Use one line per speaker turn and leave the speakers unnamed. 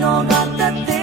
だって